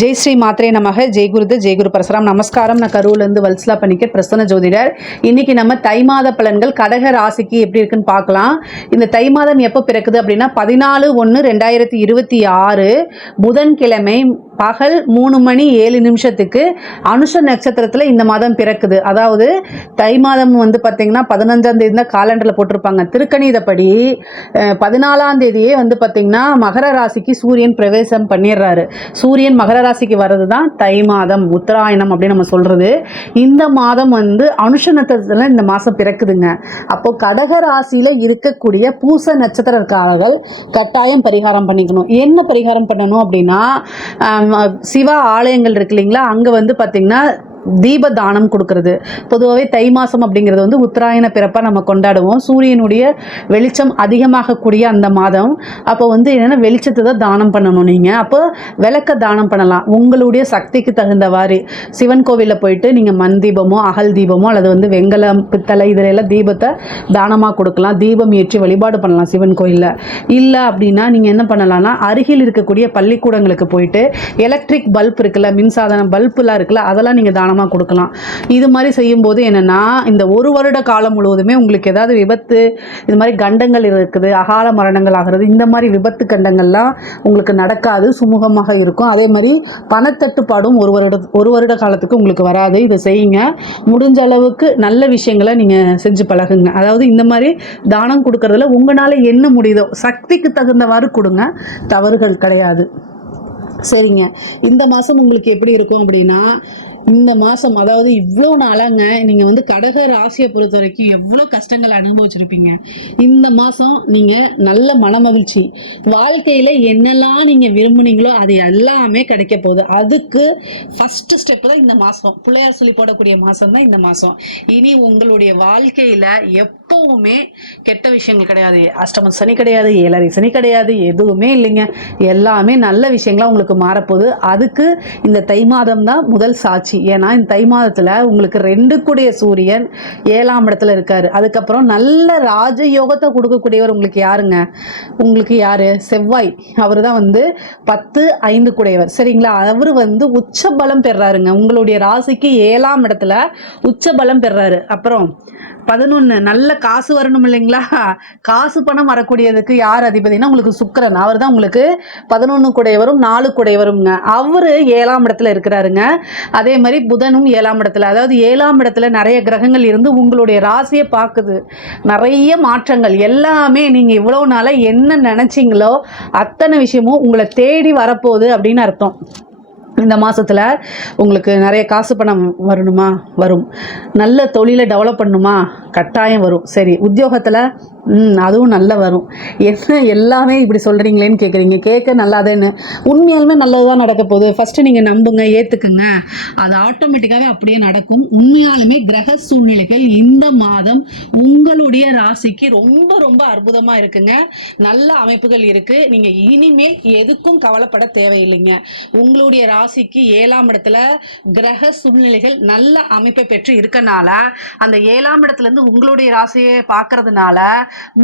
ஜெய் ஸ்ரீ மாத்ரே நமக. ஜெய் குருது ஜெய் குரு பரசுராம். நமஸ்காரம். நான் கரூர்லேருந்து வல்சலா பண்ணிக்க பிரசன்ன ஜோதிடர். இன்னைக்கு நம்ம தை மாத பலன்கள் கடக ராசிக்கு எப்படி இருக்குன்னு பார்க்கலாம். இந்த தை மாதம் எப்போ பிறக்குது அப்படின்னா பதினாலு ஒன்று ரெண்டாயிரத்தி இருபத்தி ஆறு புதன்கிழமை பகல் மூணு மணி ஏழு நிமிஷத்துக்கு அனுஷ நட்சத்திரத்தில் இந்த மாதம் பிறக்குது. அதாவது தை மாதம் வந்து பார்த்தீங்கன்னா பதினஞ்சாம் தேதி தான் காலண்டரில் போட்டிருப்பாங்க. திருக்கணிதப்படி பதினாலாம் தேதியே வந்து பார்த்தீங்கன்னா மகர ராசிக்கு சூரியன் பிரவேசம் பண்ணிடுறாரு. சூரியன் மகர ராசிக்கு வர்றது தான் தை மாதம் உத்தராயணம் அப்படின்னு நம்ம சொல்கிறது இந்த மாதம் வந்து அனுஷ நட்சத்திரத்தில் இந்த மாதம் பிறக்குதுங்க. அப்போது கடக ராசியில் இருக்கக்கூடிய பூச நட்சத்திரக்காரர்கள் கட்டாயம் பரிகாரம் பண்ணிக்கணும். என்ன பரிகாரம் பண்ணணும் அப்படின்னா சிவா ஆலயங்கள் இருக்கு இல்லைங்களா? அங்கே வந்து பார்த்திங்கன்னா தீப தானம் கொடுக்கறது. பொதுவாகவே தை மாதம் அப்படிங்கிறது வந்து உத்தராயண பிறப்பாக நம்ம கொண்டாடுவோம். சூரியனுடைய வெளிச்சம் அதிகமாகக்கூடிய அந்த மாதம். அப்போ வந்து என்னென்னா வெளிச்சத்தை தான் தானம் பண்ணணும் நீங்கள் அப்போ விளக்க தானம் பண்ணலாம். உங்களுடைய சக்திக்கு தகுந்தவாறு சிவன் கோவிலில் போயிட்டு நீங்கள் மண் தீபமோ அகல் தீபமோ அல்லது வந்து வெங்கலம் பித்தளை இதில் எல்லாம் தீபத்தை தானமாக கொடுக்கலாம். தீபம் ஏற்றி வழிபாடு பண்ணலாம் சிவன் கோயிலில். இல்லை அப்படின்னா நீங்கள் என்ன பண்ணலாம்னா அருகில் இருக்கக்கூடிய பள்ளிக்கூடங்களுக்கு போயிட்டு எலக்ட்ரிக் பல்ப் இருக்குல்ல மின்சாதன பல்புலாம் இருக்குல்ல அதெல்லாம் நீங்கள் தானம் தானமாக கொடுக்கலாம். இது மாதிரி செய்யும்போது என்னென்னா இந்த ஒரு வருட காலம் முழுவதுமே உங்களுக்கு ஏதாவது விபத்து இது மாதிரி கண்டங்கள் இருக்குது அகால மரணங்கள் ஆகிறது இந்த மாதிரி விபத்து கண்டங்கள்லாம் உங்களுக்கு நடக்காது சுமூகமாக இருக்கும். அதே மாதிரி பணத்தட்டுப்பாடும் ஒரு வருட ஒரு வருட காலத்துக்கு உங்களுக்கு வராது. இதை செய்யுங்க. முடிஞ்ச அளவுக்கு நல்ல விஷயங்களை நீங்கள் செஞ்சு பழகுங்க. அதாவது இந்த மாதிரி தானம் கொடுக்கறதுல உங்களால் என்ன முடியுதோ சக்திக்கு தகுந்தவாறு கொடுங்க. தவறுகள் கிடையாது. சரிங்க. இந்த மாதம் உங்களுக்கு எப்படி இருக்கும் அப்படின்னா இந்த மாதம் அதாவது இவ்வளோ நாளாங்க நீங்கள் வந்து கடக ராசியை பொறுத்த வரைக்கும் எவ்வளோ கஷ்டங்கள் அனுபவிச்சிருப்பீங்க. இந்த மாதம் நீங்கள் நல்ல மனமகிழ்ச்சி. வாழ்க்கையில் என்னெல்லாம் நீங்கள் விரும்புனீங்களோ அது எல்லாமே கிடைக்க போகுது. அதுக்கு ஃபஸ்ட்டு ஸ்டெப்பு தான் இந்த மாதம் பிள்ளையார் சொல்லி போடக்கூடிய மாதம் தான் இந்த மாதம் இனி உங்களுடைய வாழ்க்கையில் எப்போவுமே கெட்ட விஷயங்கள் கிடையாது. அஷ்டம சனி கிடையாது ஏழரை சனி கிடையாது எதுவுமே இல்லைங்க. எல்லாமே நல்ல விஷயங்களாக உங்களுக்கு மாறப்போகுது. அதுக்கு இந்த தை மாதம் தான் முதல் சாட்சி. ஏன்னா இந்த தை மாதத்தில் உங்களுக்கு ரெண்டு கூடிய சூரியன் ஏழாம் இடத்துல இருக்காரு. அதுக்கப்புறம் நல்ல ராஜயோகத்தை கொடுக்கக்கூடியவர் உங்களுக்கு யாருங்க? உங்களுக்கு யாரு? செவ்வாய். அவர் தான் வந்து பத்து ஐந்து கூடையவர். சரிங்களா? அவர் வந்து உச்ச பலம் பெறாருங்க. உங்களுடைய ராசிக்கு ஏழாம் இடத்துல உச்ச பலம் பெறாரு. அப்புறம் பதினொன்று நல்ல காசு வரணும் இல்லைங்களா? காசு பணம் வரக்கூடியதுக்கு யார் அதிபதினா உங்களுக்கு சுக்கரன். அவர் தான் உங்களுக்கு பதினொன்று கூடையவரும் நாலு குடையவருங்க. அவர் ஏழாம் இடத்துல இருக்கிறாருங்க. அதே மாதிரி மாதிரி புதனும் ஏழாம் இடத்துல அதாவது ஏழாம் இடத்துல நிறைய கிரகங்கள் இருந்து உங்களுடைய ராசியை பார்க்குது. நிறைய மாற்றங்கள். எல்லாமே நீங்கள் இவ்வளோ நாளாக என்ன நினச்சிங்களோ அத்தனை விஷயமும் உங்களை தேடி வரப்போகுது அப்படின்னு அர்த்தம். இந்த மாதத்தில் உங்களுக்கு நிறைய காசு பணம் வரணுமா? வரும். நல்ல தொழிலை டெவலப் பண்ணணுமா கட்டாயம் வரும். சரி உத்தியோகத்தில் ம் அதுவும் நல்லா வரும். என்ன எல்லாமே இப்படி சொல்கிறீங்களேன்னு கேட்குறீங்க கேட்க நல்லாதேன்னு. உண்மையாலுமே நல்லது தான் நடக்க போகுது. ஃபஸ்ட்டு நீங்கள் நம்புங்க ஏற்றுக்குங்க அது ஆட்டோமேட்டிக்காகவே அப்படியே நடக்கும். உண்மையாலுமே கிரக சூழ்நிலைகள் இந்த மாதம் உங்களுடைய ராசிக்கு ரொம்ப ரொம்ப அற்புதமாக இருக்குங்க. நல்ல அமைப்புகள் இருக்குது நீங்கள் இனிமேல் எதுக்கும் கவலைப்பட தேவையில்லைங்க. உங்களுடைய ராசிக்கு ஏழாம் இடத்துல கிரக சூழ்நிலைகள் நல்ல அமைப்பை பெற்று இருக்கனால அந்த ஏழாம் இடத்துலேருந்து உங்களுடைய ராசியை பார்க்கறதுனால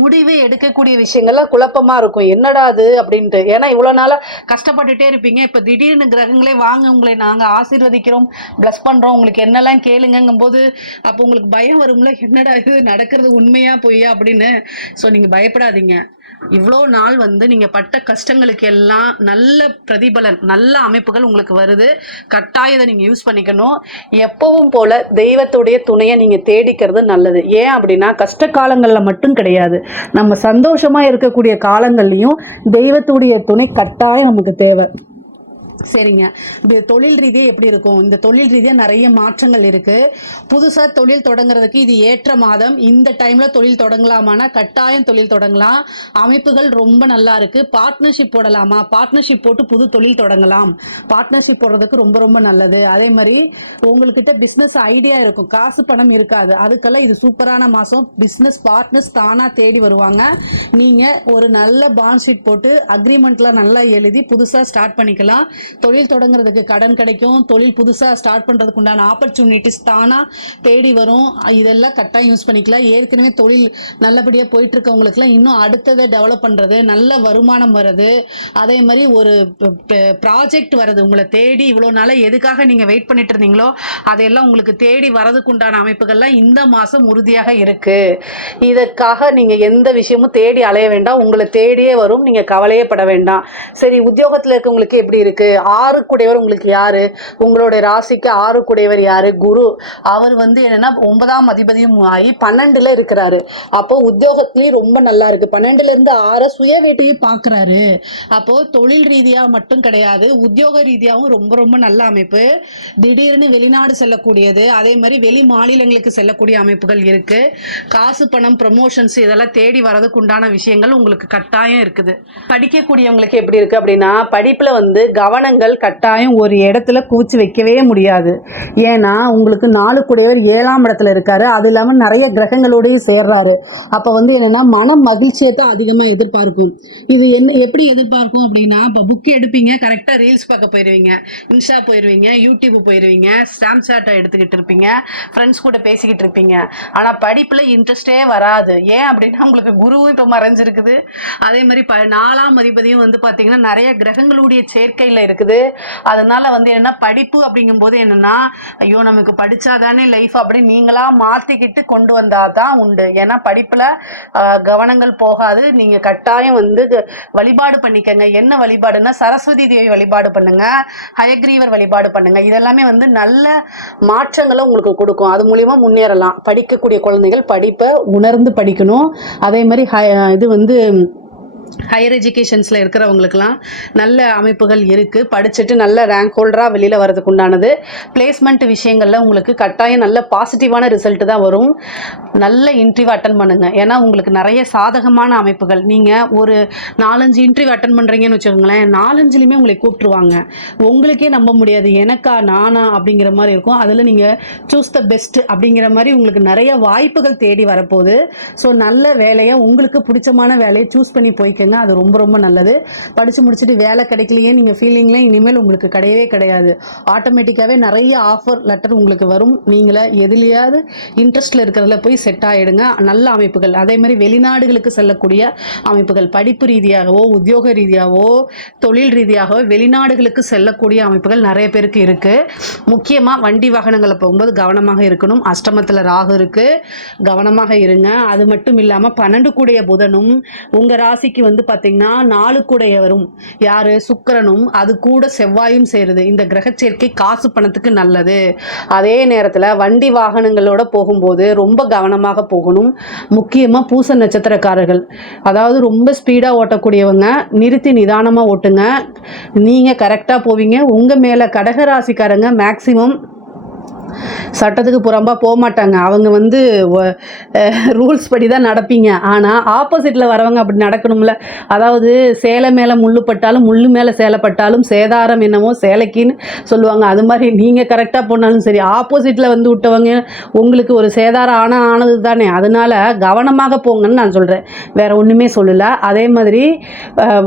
முடிவு எடுக்கக்கூடிய விஷயங்கள்லாம் குழப்பமாக இருக்கும். என்னடா அது அப்படின்ட்டு. ஏன்னா இவ்வளோ நாளாக கஷ்டப்பட்டுட்டே இருப்பீங்க. இப்போ திடீர்னு கிரகங்களே வாங்க உங்களை நாங்கள் ஆசீர்வதிக்கிறோம் ப்ளஸ் பண்ணுறோம் உங்களுக்கு என்னெல்லாம் கேளுங்கங்கும்போது அப்போ உங்களுக்கு பயம் வரும்ல. என்னடா இது? நடக்கிறது உண்மையா பொய்யா அப்படின்னு. ஸோ நீங்கள் பயப்படாதீங்க. இவ்வளோ நாள் வந்து நீங்கள் பட்ட கஷ்டங்களுக்கு எல்லாம் நல்ல பிரதிபலன் நல்ல அமைப்புகள் உங்களுக்கு வருது. கட்டாயம் இதை நீங்கள் யூஸ் பண்ணிக்கணும். எப்பவும் போல் தெய்வத்துடைய துணையை நீங்கள் தேடிக்கிறது நல்லது. ஏன் அப்படின்னா கஷ்ட காலங்களில் மட்டும் கிடையாது. நம்ம சந்தோஷமாக இருக்கக்கூடிய காலங்கள்லையும் தெய்வத்துடைய துணை கட்டாயம் நமக்கு தேவை. சரிங்க. இது தொழில் ரீதியாக எப்படி இருக்கும்? இந்த தொழில் ரீதியாக நிறைய மாற்றங்கள் இருக்குது புதுசாக தொழில் தொடங்குறதுக்கு இது ஏற்ற மாதம். இந்த டைமில் தொழில் தொடங்கலாமானா கட்டாயம் தொழில் தொடங்கலாம். அமைப்புகள் ரொம்ப நல்லா இருக்குது பார்ட்னர்ஷிப் போடலாமா? பார்ட்னர்ஷிப் போட்டு புது தொழில் தொடங்கலாம். பார்ட்னர்ஷிப் போடுறதுக்கு ரொம்ப ரொம்ப நல்லது. அதே மாதிரி உங்கள்கிட்ட பிஸ்னஸ் ஐடியா இருக்கும். காசு பணம் இருக்காது. அதுக்கெல்லாம் இது சூப்பரான மாதம் பிஸ்னஸ் பார்ட்னர்ஸ் தானாக தேடி வருவாங்க. நீங்கள் ஒரு நல்ல பாண்ட் ஷீட் போட்டு அக்ரிமெண்ட்லாம் நல்லா எழுதி புதுசாக ஸ்டார்ட் பண்ணிக்கலாம். தொழில் தொடங்குறதுக்கு கடன் கிடைக்கும். தொழில் புதுசாக ஸ்டார்ட் பண்ணுறதுக்கு உண்டான ஆப்பர்ச்சுனிட்டிஸ் தானாக தேடி வரும். இதெல்லாம் கட்டாயம் யூஸ் பண்ணிக்கலாம். ஏற்கனவே தொழில் நல்லபடியாக போயிட்டுருக்கவங்களுக்குலாம் இன்னும் அடுத்ததை டெவலப் பண்ணுறது நல்ல வருமானம் வர்றது. அதே மாதிரி ஒரு ப்ராஜெக்ட் வர்றது. உங்களை தேடி இவ்வளோ நாளாக எதுக்காக நீங்கள் வெயிட் பண்ணிட்டு இருந்தீங்களோ அதையெல்லாம் உங்களுக்கு தேடி வரதுக்கு உண்டான அமைப்புகள்லாம் இந்த மாதம் உறுதியாக இருக்குது இதற்காக நீங்கள் எந்த விஷயமும் தேடி அலைய வேண்டாம். உங்களை தேடியே வரும். நீங்கள் கவலையே பட வேண்டாம். சரி உத்தியோகத்தில் இருக்கவங்களுக்கு எப்படி இருக்குது ஆறு கூடையவர் உங்களுக்கு யார்? உங்களுடைய ராசிக்கு ஆறு கூடையவர் யார்? குரு. அவர் வந்து என்னென்னா ஒன்பதாம் அதிபதியும் ஆகி பன்னெண்டில் இருக்கிறாரு. அப்போது உத்தியோகத்துலேயும் ரொம்ப நல்லா இருக்குது பன்னெண்டுலேருந்து ஆறு சுய வீட்டையே பார்க்குறாரு அப்போது தொழில் ரீதியாக மட்டும் கிடையாது உத்தியோக ரீதியாகவும் ரொம்ப ரொம்ப நல்ல அமைப்பு. திடீர்னு வெளிநாடு செல்லக்கூடியது அதே மாதிரி வெளி மாநிலங்களுக்கு செல்லக்கூடிய அமைப்புகள் இருக்குது காசு பணம் ப்ரமோஷன்ஸ் இதெல்லாம் தேடி வரதுக்கு உண்டான விஷயங்கள் உங்களுக்கு கட்டாயம் இருக்குது. படிக்கக்கூடியவங்களுக்கு எப்படி இருக்குது அப்படின்னா படிப்பில் வந்து கவனம் கவனங்கள் கட்டாயம் ஒரு இடத்துல கூச்சி வைக்கவே முடியாது. ஏன்னா உங்களுக்கு நாலு கூடையவர் ஏழாம் இடத்துல இருக்காரு. அது இல்லாமல் நிறைய கிரகங்களோடய சேர்றாரு. அப்போ வந்து என்னென்னா மன மகிழ்ச்சியை தான் அதிகமாக எதிர்பார்க்கும். இது என்ன எப்படி எதிர்பார்க்கும் அப்படின்னா இப்போ புக் எடுப்பீங்க கரெக்டாக ரீல்ஸ் பார்க்க போயிடுவீங்க இன்ஸ்டா போயிடுவீங்க யூடியூப் போயிடுவீங்க ஸ்டாம்ப் சாட்டை எடுத்துக்கிட்டு இருப்பீங்க ஃப்ரெண்ட்ஸ் கூட பேசிக்கிட்டு இருப்பீங்க. ஆனால் படிப்பில் இன்ட்ரெஸ்டே வராது. ஏன் அப்படின்னா உங்களுக்கு குருவும் இப்போ மறைஞ்சிருக்குது. அதே மாதிரி ப நாலாம் அதிபதியும் வந்து பார்த்திங்கன்னா நிறைய கிரகங்களுடைய சேர்க்கையில் இருக்குது. அதனால் வந்து என்னென்னா படிப்பு அப்படிங்கும்போது என்னென்னா ஐயோ நமக்கு படித்தாதானே லைஃப் அப்படின்னு நீங்களாக மாற்றிக்கிட்டு கொண்டு வந்தால் தான் உண்டு. ஏன்னா படிப்பில் கவனங்கள் போகாது. நீங்கள் கட்டாயம் வந்து க- வழிபாடு பண்ணிக்கங்க. என்ன வழிபாடுன்னா சரஸ்வதி தேவி வழிபாடு பண்ணுங்கள் ஹயக்ரீவர் வழிபாடு பண்ணுங்கள் இதெல்லாமே வந்து நல்ல மாற்றங்களை உங்களுக்கு கொடுக்கும். அது மூலிமா முன்னேறலாம். படிக்கக்கூடிய குழந்தைகள் படிப்பை உணர்ந்து படிக்கணும். அதே மாதிரி ஹை- இது வந்து ஹையர் எஜுகேஷன்ஸில் இருக்கிறவங்களுக்கெல்லாம் நல்ல அமைப்புகள் இருக்குது படிச்சுட்டு நல்ல ரேங்க் ஹோல்டராக வெளியில் வரதுக்கு உண்டானது. பிளேஸ்மெண்ட் விஷயங்களில் உங்களுக்கு கட்டாயம் நல்ல பாசிட்டிவான ரிசல்ட் தான் வரும். நல்ல இன்டர்வியூ அட்டன் பண்ணுங்கள் ஏன்னா உங்களுக்கு நிறைய சாதகமான அமைப்புகள். நீங்கள் ஒரு நாலஞ்சு இன்டர்வியூ அட்டன் பண்ணுறீங்கன்னு வச்சுக்கோங்களேன் நாலஞ்சுலையுமே உங்களை கூப்பிட்டுருவாங்க. உங்களுக்கே நம்ப முடியாது. எனக்கா நானா அப்படிங்கிற மாதிரி இருக்கும். அதில் நீங்கள் சூஸ் த பெஸ்ட் அப்படிங்கிற மாதிரி உங்களுக்கு நிறைய வாய்ப்புகள் தேடி வரப்போகுது. ஸோ நல்ல வேலையை உங்களுக்கு பிடிச்சமான வேலையை சூஸ் பண்ணி போய்க்கங்க அது ரொம்ப ரொம்ப நல்லது. படித்து முடிச்சுட்டு வேலை கிடைக்கலையே நீங்கள் ஃபீலிங்லாம் இனிமேல் உங்களுக்கு கிடையவே கிடையாது. ஆட்டோமேட்டிக்காகவே நிறைய ஆஃபர் லெட்டர் உங்களுக்கு வரும். நீங்களே எதுலேயாவது இன்ட்ரெஸ்ட்டில் இருக்கிறதுல போய் செட் ஆகிடுங்க நல்ல அமைப்புகள். அதே மாதிரி வெளிநாடுகளுக்கு செல்லக்கூடிய அமைப்புகள். படிப்பு ரீதியாகவோ உத்தியோக ரீதியாகவோ தொழில் ரீதியாகவோ வெளிநாடுகளுக்கு செல்லக்கூடிய அமைப்புகள் நிறைய பேருக்கு இருக்குது முக்கியமாக வண்டி வாகனங்களை போகும்போது கவனமாக இருக்கணும். அஷ்டமத்தில் ராகு இருக்குது கவனமாக இருங்க. அது மட்டும் இல்லாமல் பன்னெண்டு கூடிய புதனும் உங்கள் ராசிக்கு வந்து வந்து பார்த்திங்கன்னா நாலு கூடையவரும் யார்? சுக்கிரனும் அது கூட செவ்வாயும் சேருது. இந்த கிரக சேர்க்கை காசு பணத்துக்கு நல்லது. அதே நேரத்தில் வண்டி வாகனங்களோட போகும்போது ரொம்ப கவனமாக போகணும். முக்கியமாக பூச நட்சத்திரக்காரர்கள். அதாவது ரொம்ப ஸ்பீடாக ஓட்டக்கூடியவங்க நிறுத்தி நிதானமாக ஓட்டுங்க. நீங்கள் கரெக்டாக போவீங்க. உங்கள் மேலே கடகராசிக்காரங்க மேக்ஸிமம் சட்டத்துக்கு புறம்பாக போக மாட்டாங்க. அவங்க வந்து ரூல்ஸ் படி தான் நடப்பீங்க. ஆனால் ஆப்போசிட்டில் வரவங்க அப்படி நடக்கணும்ல. அதாவது சேலை மேலே முள்ளு பட்டாலும் முள்ளு மேலே சேலை பட்டாலும் சேதாரம் என்னமோ சேலைக்குன்னு சொல்லுவாங்க. அது மாதிரி நீங்கள் கரெக்டாக போனாலும் சரி ஆப்போசிட்டில் வந்து விட்டவங்க உங்களுக்கு ஒரு சேதாரம் ஆனால் ஆனது தானே அதனால் கவனமாக போங்கன்னு நான் சொல்கிறேன் வேறு ஒன்றுமே சொல்லலை. அதே மாதிரி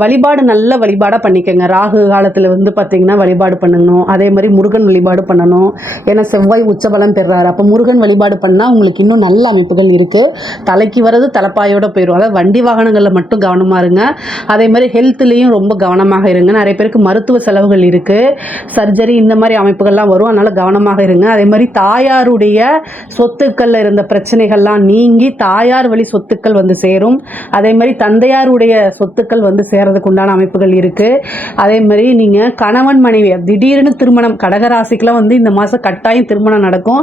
வழிபாடு நல்ல வழிபாடாக பண்ணிக்கோங்க. ராகு காலத்தில் வந்து பார்த்திங்கன்னா வழிபாடு பண்ணணும். அதே மாதிரி முருகன் வழிபாடு பண்ணணும். ஏன்னா செவ்வாய் உச்சபலம் பெறுறாரு அப்போ முருகன் வழிபாடு பண்ணால் உங்களுக்கு இன்னும் நல்ல அமைப்புகள் இருக்குது தலைக்கு வர்றது தலைப்பாயோட போயிடும் அதாவது வண்டி வாகனங்களில் மட்டும் கவனமாக இருங்க. அதே மாதிரி ஹெல்த்லேயும் ரொம்ப கவனமாக இருங்க. நிறைய பேருக்கு மருத்துவ செலவுகள் இருக்குது சர்ஜரி இந்த மாதிரி அமைப்புகள்லாம் வரும். அதனால் கவனமாக இருங்க. அதே மாதிரி தாயாருடைய சொத்துக்களில் இருந்த பிரச்சனைகள்லாம் நீங்கி தாயார் வழி சொத்துக்கள் வந்து சேரும். அதே மாதிரி தந்தையாருடைய சொத்துக்கள் வந்து சேர்றதுக்கு உண்டான அமைப்புகள் இருக்குது அதே மாதிரி நீங்கள் கணவன் மனைவி திடீர்னு திருமணம் கடகராசிக்கெலாம் வந்து இந்த மாதம் கட்டாயம் திருமணம் நடக்கும்.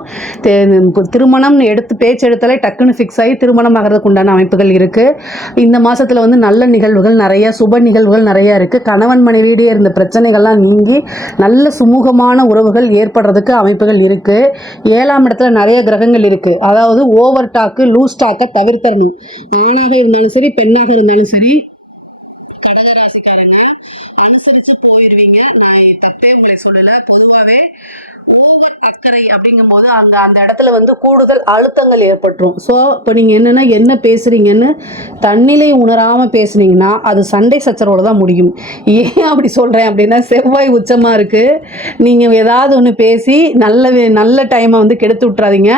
திருமணம் எடுத்து பேச்சு எடுத்தாலே டக்குன்னு ஃபிக்ஸ் ஆகி திருமணம் ஆகிறதுக்கு உண்டான அமைப்புகள் இருக்குது இந்த மாதத்தில் வந்து நல்ல நிகழ்வுகள் நிறைய சுப நிகழ்வுகள் நிறைய இருக்குது கணவன் மனைவியிடையே இருந்த பிரச்சனைகள்லாம் நீங்கி நல்ல சுமூகமான உறவுகள் ஏற்படுறதுக்கு அமைப்புகள் இருக்குது ஏழாம் இடத்துல நிறைய கிரகங்கள் இருக்குது அதாவது ஓவர் டாக்கு லூஸ் டாக்கை தவிர்த்தரணும். ஆணாக இருந்தாலும் சரி பெண்ணாக இருந்தாலும் சரி கடகராசிக்காரங்க அனுசரித்து போயிடுவீங்க நான் தப்பே உங்களை சொல்லலை. பொதுவாகவே ஓவர் அக்கறை அப்படிங்கும்போது அங்கே அந்த இடத்துல வந்து கூடுதல் அழுத்தங்கள் ஏற்பட்டுரும். ஸோ இப்போ நீங்கள் என்னென்னா என்ன பேசுகிறீங்கன்னு தன்னிலை உணராமல் பேசுனீங்கன்னா அது சண்டை சச்சரவோடு தான் முடியும். ஏன் அப்படி சொல்கிறேன் அப்படின்னா செவ்வாய் உச்சமாக இருக்குது நீங்கள் ஏதாவது ஒன்று பேசி நல்ல வே- நல்ல டைமை வந்து கெடுத்து விட்றாதீங்க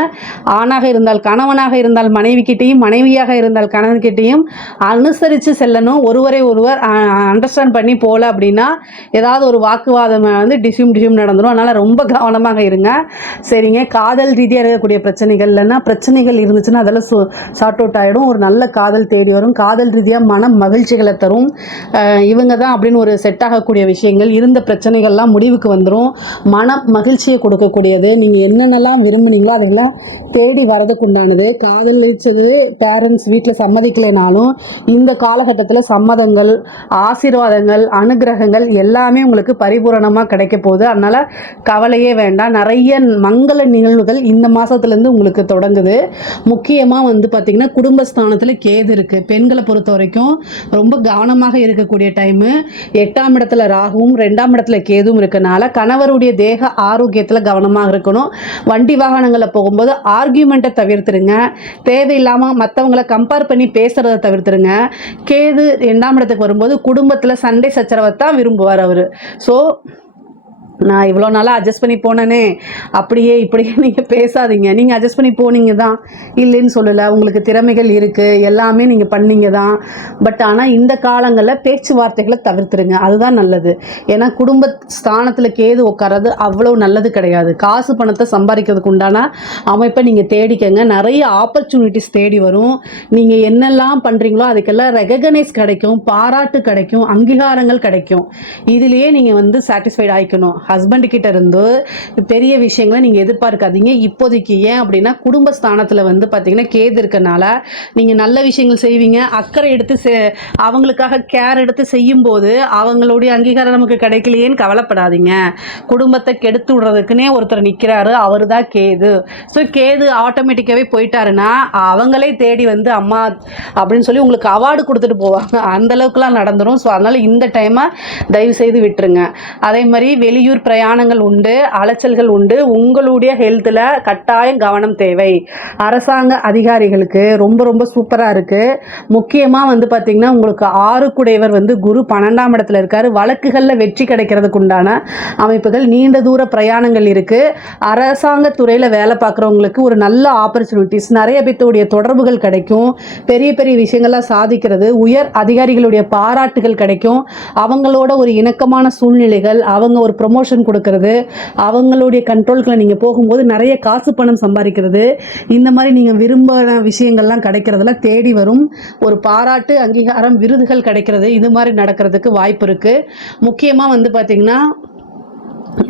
ஆணாக இருந்தால் கணவனாக இருந்தால் மனைவிக்கிட்டேயும் மனைவியாக இருந்தால் கணவன்கிட்டேயும் அனுசரித்து செல்லணும். ஒருவரை ஒருவர் அண்டர்ஸ்டாண்ட் பண்ணி போகல அப்படின்னா ஏதாவது ஒரு வாக்குவாதம் வந்து டிசியூம் டிசியூம் நடந்துடும் அதனால் ரொம்ப கவனம் கவனமாக இருங்க. சரிங்க. காதல் ரீதியாக இருக்கக்கூடிய பிரச்சனைகள் இல்லைன்னா பிரச்சனைகள் இருந்துச்சுன்னா அதெல்லாம் ஷார்ட் அவுட் ஆகிடும் ஒரு நல்ல காதல் தேடி வரும். காதல் ரீதியாக மன மகிழ்ச்சிகளை தரும். இவங்க தான் அப்படின்னு ஒரு செட் ஆகக்கூடிய விஷயங்கள். இருந்த பிரச்சனைகள்லாம் முடிவுக்கு வந்துடும் மன மகிழ்ச்சியை கொடுக்கக்கூடியது. நீங்கள் என்னென்னலாம் விரும்புனீங்களோ அதையெல்லாம் தேடி வரதுக்குண்டானது காதலிச்சது பேரண்ட்ஸ் வீட்டில் சம்மதிக்கலைனாலும் இந்த காலகட்டத்தில் சம்மதங்கள் ஆசீர்வாதங்கள் அனுகிரகங்கள் எல்லாமே உங்களுக்கு பரிபூரணமாக கிடைக்க போகுது. அதனால் கவலையே வேண்டாம். நிறைய மங்கள நிகழ்வுகள் இந்த மாதத்துலேருந்து உங்களுக்கு தொடங்குது. முக்கியமாக வந்து பார்த்திங்கன்னா குடும்பஸ்தானத்தில் கேது இருக்குது பெண்களை பொறுத்த வரைக்கும் ரொம்ப கவனமாக இருக்கக்கூடிய டைமு எட்டாம் இடத்துல ராகுவும் ரெண்டாம் இடத்துல கேதுவும் இருக்கனால கணவருடைய தேக ஆரோக்கியத்தில் கவனமாக இருக்கணும். வண்டி வாகனங்களில் போகும்போது ஆர்கியூமெண்ட்டை தவிர்த்துருங்க. தேவையில்லாமல் மற்றவங்களை கம்பேர் பண்ணி பேசுகிறத தவிர்த்துருங்க. கேது ரெண்டாம் இடத்துக்கு வரும்போது குடும்பத்தில் சண்டை சச்சரவை தான் விரும்புவார் அவர். ஸோ நான் இவ்வளோ நாளாக அட்ஜஸ்ட் பண்ணி போனேனே. அப்படியே இப்படியே நீங்கள் பேசாதீங்க. நீங்கள் அட்ஜஸ்ட் பண்ணி போனீங்க தான் இல்லைன்னு சொல்லலை. உங்களுக்கு திறமைகள் இருக்குது எல்லாமே நீங்கள் பண்ணீங்க தான் பட் ஆனால் இந்த காலங்களில் பேச்சுவார்த்தைகளை தவிர்த்துருங்க. அதுதான் நல்லது. ஏன்னா குடும்ப ஸ்தானத்தில் கேது உட்கார்றது அவ்வளோ நல்லது கிடையாது. காசு பணத்தை சம்பாதிக்கிறதுக்கு உண்டான அமைப்பை நீங்கள் தேடிக்கங்க. நிறைய ஆப்பர்ச்சுனிட்டிஸ் தேடி வரும். நீங்கள் என்னெல்லாம் பண்ணுறீங்களோ அதுக்கெல்லாம் ரெகனைஸ் கிடைக்கும். பாராட்டு கிடைக்கும். அங்கீகாரங்கள் கிடைக்கும். இதுலேயே நீங்கள் வந்து சாட்டிஸ்ஃபைட் ஆகிக்கணும் ஹஸ்பண்ட் கிட்ட இருந்து பெரிய விஷயங்களை நீங்கள் எதிர்பார்க்காதீங்க. இப்போதைக்கு ஏன் அப்படின்னா குடும்ப ஸ்தானத்தில் வந்து பார்த்தீங்கன்னா கேது இருக்கனால நீங்கள் நல்ல விஷயங்கள் செய்வீங்க. அக்கறை எடுத்து செ அவங்களுக்காக கேர் எடுத்து செய்யும்போது அவங்களுடைய அங்கீகாரம் நமக்கு கிடைக்கலையேன்னு கவலைப்படாதீங்க. குடும்பத்தை கெடுத்து விடுறதுக்குன்னே ஒருத்தர் நிற்கிறாரு அவர் தான் கேது. ஸோ கேது ஆட்டோமேட்டிக்காகவே போயிட்டாருன்னா அவங்களே தேடி வந்து அம்மா அப்படின்னு சொல்லி உங்களுக்கு அவார்டு கொடுத்துட்டு போவாங்க. அந்த நடந்துடும் ஸோ அதனால் இந்த டைமை தயவு செய்து விட்டுருங்க. அதே மாதிரி வெளியூர் பிரயாணங்கள் உண்டு அலைச்சல்கள் உண்டு. உங்களுடைய ஹெல்த்தில் கட்டாயம் கவனம் தேவை. அரசாங்க அதிகாரிகளுக்கு ரொம்ப ரொம்ப சூப்பராக இருக்குது முக்கியமாக வந்து பார்த்திங்கன்னா உங்களுக்கு ஆறுக்குடையவர் வந்து குரு பன்னெண்டாம் இடத்துல இருக்கார். வழக்குகளில் வெற்றி கிடைக்கிறதுக்கு உண்டான அமைப்புகள் நீண்ட தூர பிரயாணங்கள் இருக்குது அரசாங்க துறையில் வேலை பார்க்குறவங்களுக்கு ஒரு நல்ல ஆப்பர்ச்சுனிட்டிஸ் நிறைய பேர்த்துடைய தொடர்புகள் கிடைக்கும். பெரிய பெரிய விஷயங்கள்லாம் சாதிக்கிறது. உயர் அதிகாரிகளுடைய பாராட்டுகள் கிடைக்கும். அவங்களோட ஒரு இணக்கமான சூழ்நிலைகள் அவங்க ஒரு ப்ரொமோஷன் கொடுக்கறது. அவங்களுடைய கண்ட்ரோல்களை நீங்கள் போகும்போது நிறைய காசு பணம் சம்பாதிக்கிறது. இந்த மாதிரி நீங்கள் விரும்பின விஷயங்கள்லாம் கிடைக்கிறதுல தேடி வரும். ஒரு பாராட்டு அங்கீகாரம் விருதுகள் கிடைக்கிறது. இது மாதிரி நடக்கிறதுக்கு வாய்ப்பு இருக்குது முக்கியமாக வந்து பார்த்திங்கன்னா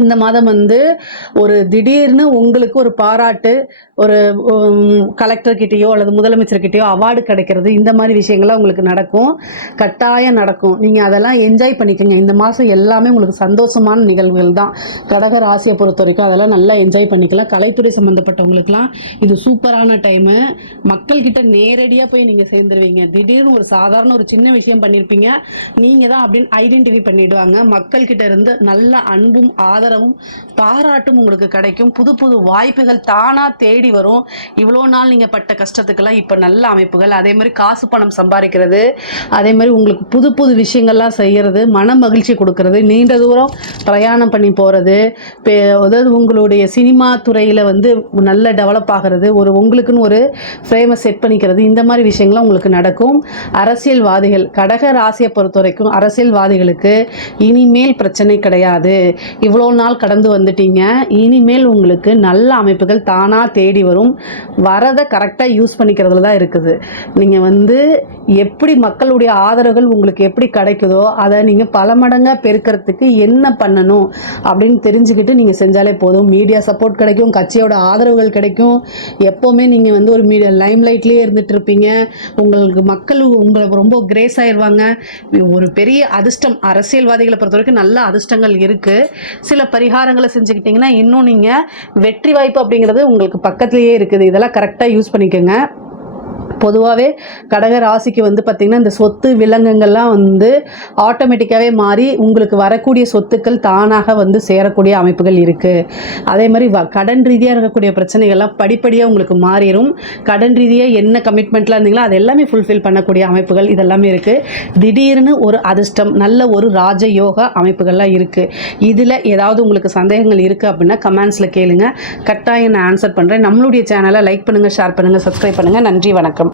இந்த மாதம் வந்து ஒரு திடீர்னு உங்களுக்கு ஒரு பாராட்டு ஒரு கலெக்டர்கிட்டயோ அல்லது முதலமைச்சர்கிட்டயோ அவார்டு கிடைக்கிறது. இந்த மாதிரி விஷயங்கள்லாம் உங்களுக்கு நடக்கும். கட்டாயம் நடக்கும். நீங்கள் அதெல்லாம் என்ஜாய் பண்ணிக்கோங்க. இந்த மாதம் எல்லாமே உங்களுக்கு சந்தோஷமான நிகழ்வுகள் தான். கடக ராசியை பொறுத்த வரைக்கும் அதெல்லாம் நல்லா என்ஜாய் பண்ணிக்கலாம். கலைத்துறை சம்மந்தப்பட்டவங்களுக்குலாம் இது சூப்பரான டைமு மக்கள்கிட்ட நேரடியாக போய் நீங்கள் சேர்ந்துருவீங்க. திடீர்னு ஒரு சாதாரண ஒரு சின்ன விஷயம் பண்ணியிருப்பீங்க நீங்கள் தான் அப்படின்னு ஐடென்டிஃபை பண்ணிவிடுவாங்க மக்கள்கிட்ட இருந்து நல்ல அன்பும் ஆ ஆதரவும் பாராட்டும் உங்களுக்கு கிடைக்கும். புது புது வாய்ப்புகள் தானாக தேடி வரும். இவ்வளோ நாள் நீங்கள் பட்ட கஷ்டத்துக்கெல்லாம் இப்போ நல்ல அமைப்புகள். அதே மாதிரி காசு பணம் சம்பாதிக்கிறது அதே மாதிரி உங்களுக்கு புது புது விஷயங்கள்லாம் செய்கிறது மன மகிழ்ச்சி கொடுக்கறது நீண்ட தூரம் பிரயாணம் பண்ணி போகிறது அதாவது உங்களுடைய சினிமா துறையில் வந்து நல்ல டெவலப் ஆகிறது ஒரு உங்களுக்குன்னு ஒரு ஃப்ரேமை செட் பண்ணிக்கிறது இந்த மாதிரி விஷயங்கள்லாம் உங்களுக்கு நடக்கும். அரசியல்வாதிகள் கடக ராசியை பொறுத்த வரைக்கும் அரசியல்வாதிகளுக்கு இனிமேல் பிரச்சனை கிடையாது. இவ்வளோ நாள் கடந்து வந்துட்டீங்க. இனிமேல் உங்களுக்கு நல்ல அமைப்புகள் தானாக தேடி வரும். வரதை கரெக்டாக யூஸ் பண்ணிக்கிறதுல தான் இருக்குது. நீங்கள் வந்து எப்படி மக்களுடைய ஆதரவுகள் உங்களுக்கு எப்படி கிடைக்குதோ அதை நீங்கள் பல மடங்காக பெருக்கிறதுக்கு என்ன பண்ணணும் அப்படின்னு தெரிஞ்சுக்கிட்டு நீங்கள் செஞ்சாலே போதும். மீடியா சப்போர்ட் கிடைக்கும் கட்சியோட ஆதரவுகள் கிடைக்கும். எப்போவுமே நீங்கள் வந்து ஒரு மீடியா லைம் லைட்லேயே இருப்பீங்க. உங்களுக்கு மக்கள் உங்களை ரொம்ப கிரேஸ் ஆயிடுவாங்க. ஒரு பெரிய அதிர்ஷ்டம் அரசியல்வாதிகளை பொறுத்த வரைக்கும் நல்ல அதிர்ஷ்டங்கள் இருக்குது சில பரிகாரங்களை செஞ்சுக்கிட்டிங்கன்னா இன்னும் நீங்கள் வெற்றி வாய்ப்பு அப்படிங்கிறது உங்களுக்கு பக்கத்துலேயே இருக்குது. இதெல்லாம் கரெக்டாக யூஸ் பண்ணிக்கோங்க. பொதுவாகவே கடக ராசிக்கு வந்து பார்த்திங்கன்னா இந்த சொத்து விலங்குங்கள்லாம் வந்து ஆட்டோமேட்டிக்காகவே மாறி உங்களுக்கு வரக்கூடிய சொத்துக்கள் தானாக வந்து சேரக்கூடிய அமைப்புகள் இருக்குது அதே மாதிரி வ கடன் ரீதியாக இருக்கக்கூடிய பிரச்சனைகள்லாம் படிப்படியாக உங்களுக்கு மாறிடும் கடன் ரீதியாக என்ன கமிட்மெண்ட்லாம் இருந்தீங்களோ அது எல்லாமே ஃபுல்ஃபில் பண்ணக்கூடிய அமைப்புகள் இதெல்லாமே இருக்குது திடீர்னு ஒரு அதிர்ஷ்டம் நல்ல ஒரு ராஜயோக அமைப்புகள்லாம் இருக்குது இதில் ஏதாவது உங்களுக்கு சந்தேகங்கள் இருக்குது அப்படின்னா கமெண்ட்ஸில் கேளுங்க. கட்டாயம் நான் ஆன்சர் பண்ணுறேன் நம்மளுடைய சேனலை லைக் பண்ணுங்கள் ஷேர் பண்ணுங்கள் சப்ஸ்கிரைப் பண்ணுங்கள் நன்றி வணக்கம்.